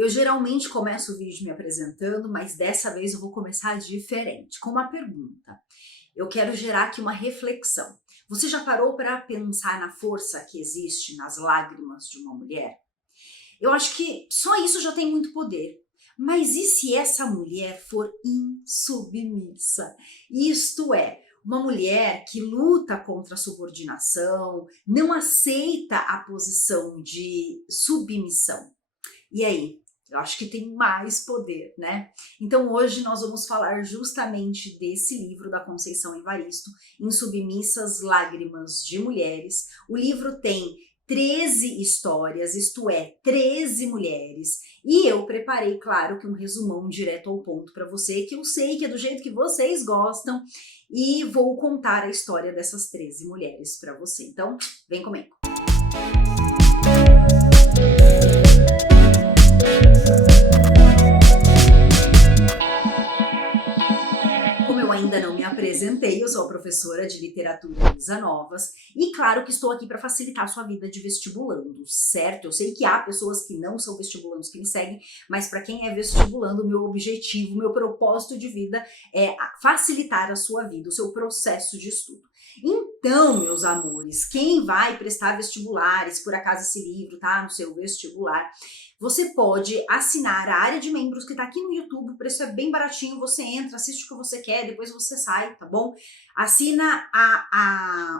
Eu geralmente começo o vídeo me apresentando, mas dessa vez eu vou começar diferente, com uma pergunta. Eu quero gerar aqui uma reflexão. Você já parou para pensar na força que existe nas lágrimas de uma mulher? Eu acho que só isso já tem muito poder. Mas e se essa mulher for insubmissa? Isto é, uma mulher que luta contra a subordinação, não aceita a posição de submissão. E aí? Eu acho que tem mais poder, né? Então hoje nós vamos falar justamente desse livro da Conceição Evaristo, Insubmissas Lágrimas de Mulheres. O livro tem 13 histórias, isto é, 13 mulheres, e eu preparei, claro, que um resumão direto ao ponto para você, que eu sei que é do jeito que vocês gostam, e vou contar a história dessas 13 mulheres para você. Então, vem comigo. Ainda não me apresentei, eu sou a professora de literatura Luísa Novas e claro que estou aqui para facilitar a sua vida de vestibulando, certo? Eu sei que há pessoas que não são vestibulandos que me seguem, mas para quem é vestibulando, o meu objetivo, o meu propósito de vida é facilitar a sua vida, o seu processo de estudo. Então, meus amores, quem vai prestar vestibulares, por acaso esse livro tá no seu vestibular, você pode assinar a área de membros que tá aqui no YouTube, o preço é bem baratinho, você entra, assiste o que você quer, depois você sai, tá bom? Assina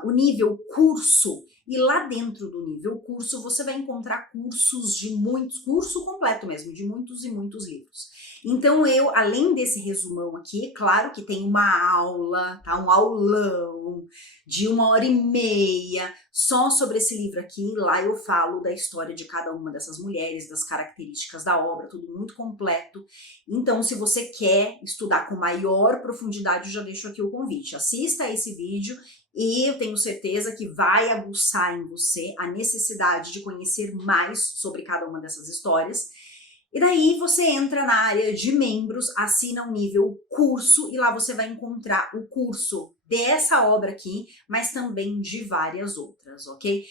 o nível curso e lá dentro do nível curso você vai encontrar cursos de muitos, curso completo mesmo, de muitos e muitos livros. Então eu, além desse resumão aqui, claro que tem uma aula, tá? Um aulão de 1h30 só sobre esse livro aqui. Lá eu falo da história de cada uma dessas mulheres, das características da obra, tudo muito completo. Então, se você quer estudar com maior profundidade, eu já deixo aqui o convite. Assista a esse vídeo e eu tenho certeza que vai aguçar em você a necessidade de conhecer mais sobre cada uma dessas histórias. E daí você entra na área de membros, assina o nível curso e lá você vai encontrar o curso dessa obra aqui, mas também de várias outras, ok?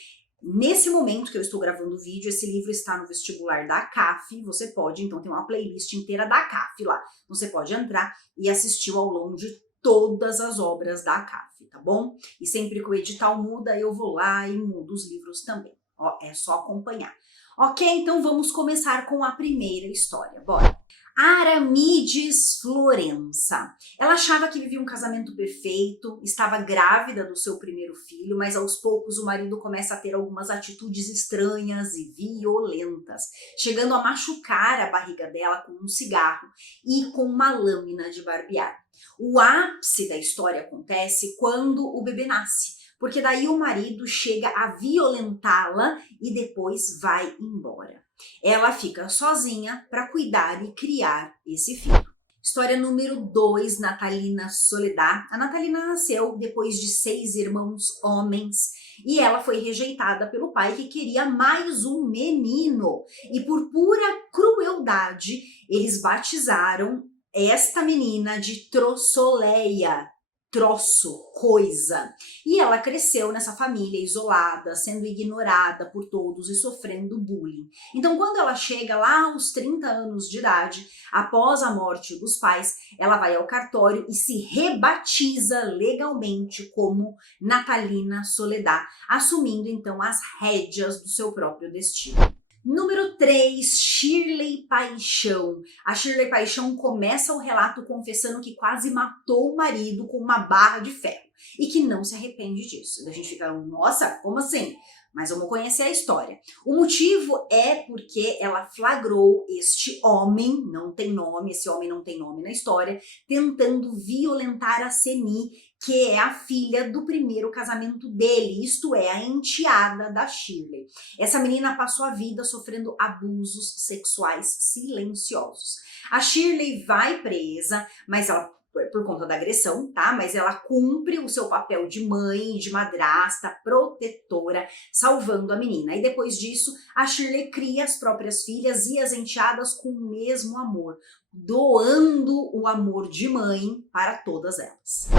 Nesse momento que eu estou gravando o vídeo, esse livro está no vestibular da CAF, você pode, então tem uma playlist inteira da CAF lá, você pode entrar e assistir ao longo de todas as obras da CAF, tá bom? E sempre que o edital muda, eu vou lá e mudo os livros também, ó, é só acompanhar. Ok, então vamos começar com a primeira história, bora! Aramides Florença. Ela achava que vivia um casamento perfeito, estava grávida do seu primeiro filho, mas aos poucos o marido começa a ter algumas atitudes estranhas e violentas, chegando a machucar a barriga dela com um cigarro e com uma lâmina de barbear. O ápice da história acontece quando o bebê nasce, porque daí o marido chega a violentá-la e depois vai embora. Ela fica sozinha para cuidar e criar esse filho. História número 2, Natalina Soledad. A Natalina nasceu depois de 6 irmãos homens e ela foi rejeitada pelo pai que queria mais um menino. E por pura crueldade, eles batizaram esta menina de Trossoleia. Troço, coisa. E ela cresceu nessa família isolada, sendo ignorada por todos e sofrendo bullying. Então, quando ela chega lá aos 30 anos de idade, após a morte dos pais, ela vai ao cartório e se rebatiza legalmente como Natalina Soledad, assumindo então as rédeas do seu próprio destino. Número 3, Shirley Paixão. A Shirley Paixão começa o relato confessando que quase matou o marido com uma barra de ferro e que não se arrepende disso. A gente fica, nossa, como assim? Mas vamos conhecer a história. O motivo é porque ela flagrou este homem, não tem nome, esse homem não tem nome na história, tentando violentar a Seni, que é a filha do primeiro casamento dele, isto é, a enteada da Shirley. Essa menina passou a vida sofrendo abusos sexuais silenciosos. A Shirley vai presa, mas ela por conta da agressão, tá? Mas ela cumpre o seu papel de mãe, de madrasta, protetora, salvando a menina. E depois disso, a Shirley cria as próprias filhas e as enteadas com o mesmo amor, doando o amor de mãe para todas elas.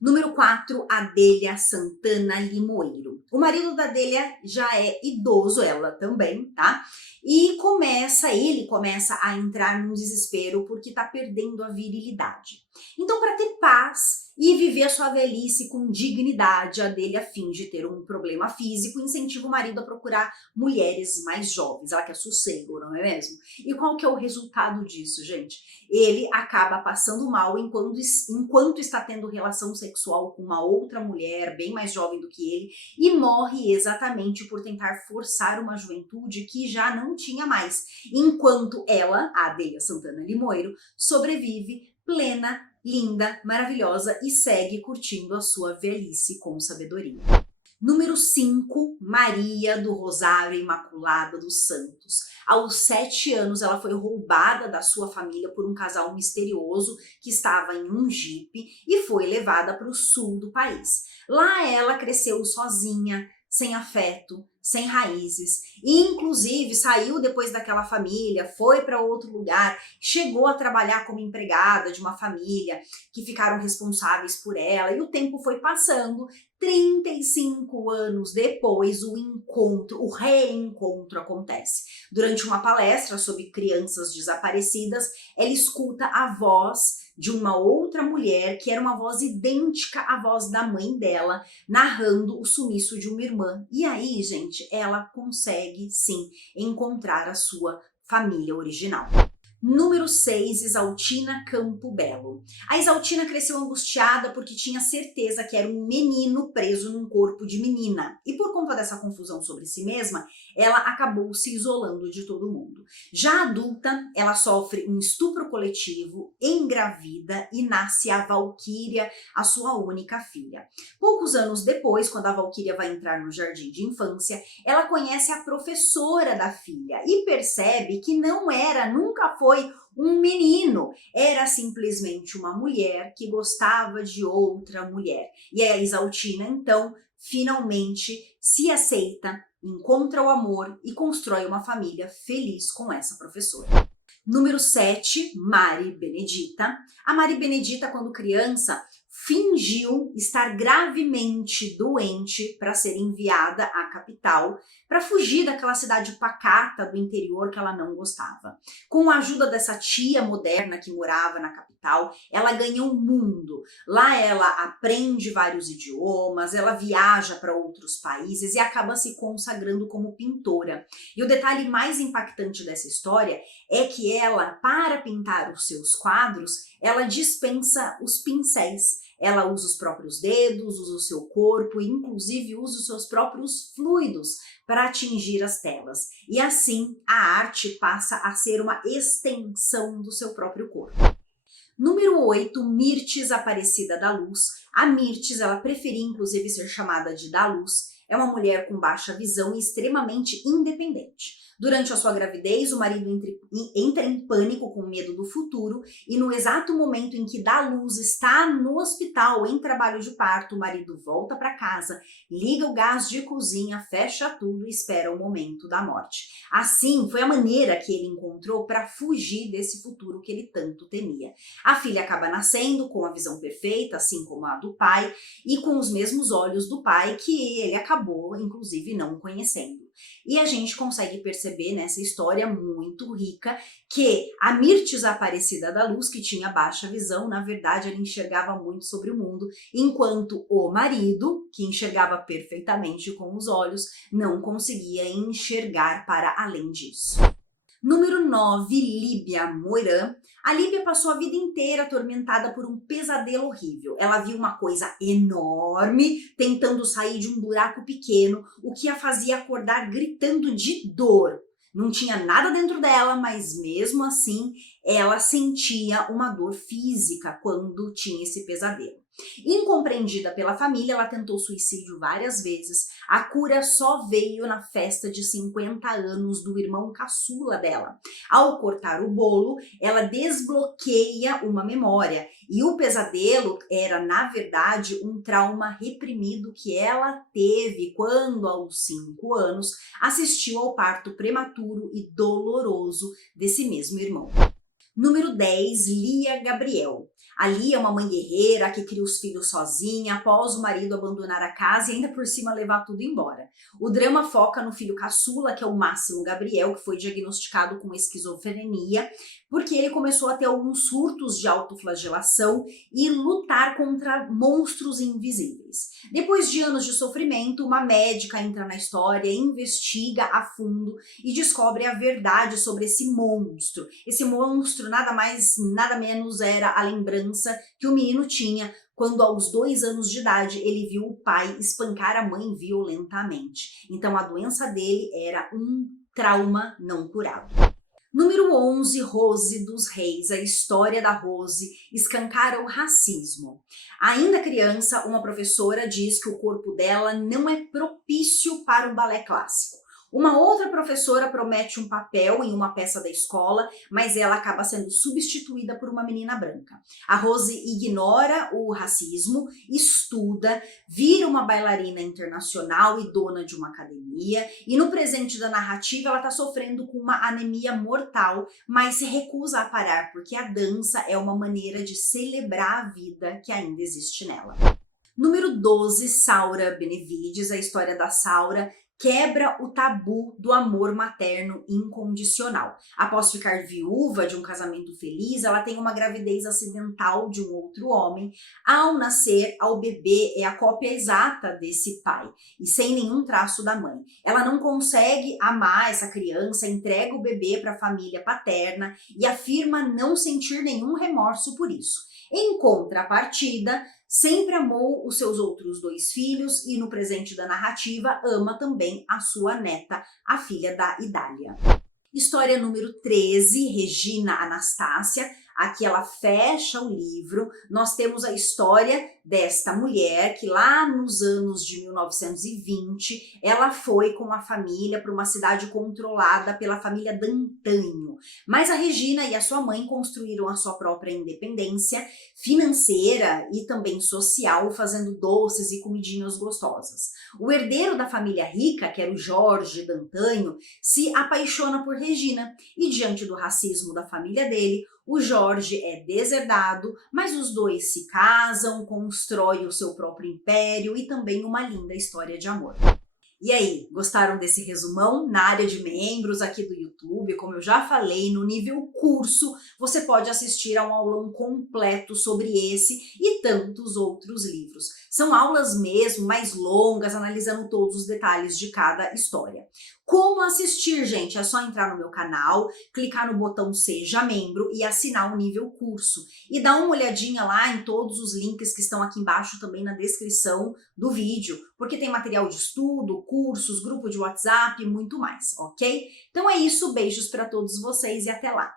Número 4, Adélia Santana Limoeiro. O marido da Adélia já é idoso, ela também, tá? E ele começa a entrar num desespero porque tá perdendo a virilidade. Então, para ter paz e viver a sua velhice com dignidade, a Adélia finge ter um problema físico e incentiva o marido a procurar mulheres mais jovens. Ela quer sossego, não é mesmo? E qual que é o resultado disso, gente? Ele acaba passando mal enquanto está tendo relação sexual com uma outra mulher bem mais jovem do que ele e morre exatamente por tentar forçar uma juventude que já não tinha mais, enquanto ela, a Adélia Santana Limoeiro, sobrevive plena, linda, maravilhosa e segue curtindo a sua velhice com sabedoria. Número 5, Maria do Rosário Imaculada dos Santos. Aos 7 anos, ela foi roubada da sua família por um casal misterioso que estava em um jipe e foi levada para o sul do país. Lá ela cresceu sozinha, sem afeto, sem raízes, e inclusive saiu depois daquela família, foi para outro lugar, chegou a trabalhar como empregada de uma família que ficaram responsáveis por ela, e o tempo foi passando. 35 anos depois, o reencontro acontece. Durante uma palestra sobre crianças desaparecidas, ela escuta a voz de uma outra mulher, que era uma voz idêntica à voz da mãe dela, narrando o sumiço de uma irmã. E aí, gente, ela consegue, sim, encontrar a sua família original. Número 6, Isaltina Campo Belo. A Isaltina cresceu angustiada porque tinha certeza que era um menino preso num corpo de menina. E por conta dessa confusão sobre si mesma, ela acabou se isolando de todo mundo. Já adulta, ela sofre um estupro coletivo, engravida e nasce a Valquíria, a sua única filha. Poucos anos depois, quando a Valquíria vai entrar no jardim de infância, ela conhece a professora da filha e percebe que nunca foi um menino, era simplesmente uma mulher que gostava de outra mulher. E a Isaltina, então, finalmente se aceita, encontra o amor e constrói uma família feliz com essa professora. Número 7, Mari Benedita. A Mari Benedita, quando criança, fingiu estar gravemente doente para ser enviada à capital, para fugir daquela cidade pacata do interior que ela não gostava. Com a ajuda dessa tia moderna que morava na capital, ela ganha o mundo. Lá ela aprende vários idiomas, ela viaja para outros países e acaba se consagrando como pintora. E o detalhe mais impactante dessa história é que ela, para pintar os seus quadros, ela dispensa os pincéis. Ela usa os próprios dedos, usa o seu corpo e inclusive usa os seus próprios fluidos para atingir as telas. E assim a arte passa a ser uma extensão do seu próprio corpo. Número 8, Mirtes Aparecida da Luz. A Mirtes, ela preferia inclusive ser chamada de da Luz, é uma mulher com baixa visão e extremamente independente. Durante a sua gravidez, o marido entra em pânico com medo do futuro e no exato momento em que da Luz está no hospital em trabalho de parto, o marido volta para casa, liga o gás de cozinha, fecha tudo e espera o momento da morte. Assim, foi a maneira que ele encontrou para fugir desse futuro que ele tanto temia. A filha acaba nascendo com a visão perfeita, assim como a do pai, e com os mesmos olhos do pai que ele acabou, inclusive, não conhecendo. E a gente consegue perceber nessa história muito rica que a Mirtes Aparecida da Luz, que tinha baixa visão, na verdade ela enxergava muito sobre o mundo, enquanto o marido, que enxergava perfeitamente com os olhos, não conseguia enxergar para além disso. Número 9, Líbia Moirã. A Líbia passou a vida inteira atormentada por um pesadelo horrível. Ela viu uma coisa enorme tentando sair de um buraco pequeno, o que a fazia acordar gritando de dor. Não tinha nada dentro dela, mas mesmo assim ela sentia uma dor física quando tinha esse pesadelo. Incompreendida pela família, ela tentou suicídio várias vezes. A cura só veio na festa de 50 anos do irmão caçula dela. Ao cortar o bolo, ela desbloqueia uma memória. E o pesadelo era, na verdade, um trauma reprimido que ela teve quando, aos 5 anos, assistiu ao parto prematuro e doloroso desse mesmo irmão. Número 10, Lia Gabriel. A Lia é uma mãe guerreira que cria os filhos sozinha, após o marido abandonar a casa e ainda por cima levar tudo embora. O drama foca no filho caçula, que é o Máximo Gabriel, que foi diagnosticado com esquizofrenia, porque ele começou a ter alguns surtos de autoflagelação e lutar contra monstros invisíveis. Depois de anos de sofrimento, uma médica entra na história, investiga a fundo e descobre a verdade sobre esse monstro. Esse monstro nada mais, nada menos era a lembrança que o menino tinha quando aos 2 anos de idade ele viu o pai espancar a mãe violentamente. Então a doença dele era um trauma não curado. Número 11, Rose dos Reis. A história da Rose escancara o racismo. Ainda criança, uma professora diz que o corpo dela não é propício para o balé clássico. Uma outra professora promete um papel em uma peça da escola, mas ela acaba sendo substituída por uma menina branca. A Rose ignora o racismo, estuda, vira uma bailarina internacional e dona de uma academia, e no presente da narrativa ela está sofrendo com uma anemia mortal, mas se recusa a parar porque a dança é uma maneira de celebrar a vida que ainda existe nela. Número 12, Saura Benevides. A história da Saura quebra o tabu do amor materno incondicional. Após ficar viúva de um casamento feliz, ela tem uma gravidez acidental de um outro homem. Ao nascer, ao bebê é a cópia exata desse pai e sem nenhum traço da mãe. Ela não consegue amar essa criança, entrega o bebê para a família paterna e afirma não sentir nenhum remorso por isso. Em contrapartida, sempre amou os seus outros 2 filhos e no presente da narrativa ama também a sua neta, a filha da Idália. História número 13, Regina Anastácia. Aqui ela fecha o livro. Nós temos a história desta mulher que lá nos anos de 1920, ela foi com a família para uma cidade controlada pela família D'Antanho. Mas a Regina e a sua mãe construíram a sua própria independência financeira e também social, fazendo doces e comidinhas gostosas. O herdeiro da família rica, que era o Jorge D'Antanho, se apaixona por Regina e diante do racismo da família dele, o Jorge é deserdado, mas os dois se casam, constroem o seu próprio império e também uma linda história de amor. E aí, gostaram desse resumão? Na área de membros aqui do YouTube, como eu já falei, no nível curso, você pode assistir a um aulão completo sobre esse e tantos outros livros. São aulas mesmo mais longas, analisando todos os detalhes de cada história. Como assistir, gente? É só entrar no meu canal, clicar no botão Seja Membro e assinar o nível curso. E dá uma olhadinha lá em todos os links que estão aqui embaixo também na descrição do vídeo, porque tem material de estudo, cursos, grupo de WhatsApp e muito mais, ok? Então é isso, beijos para todos vocês e até lá!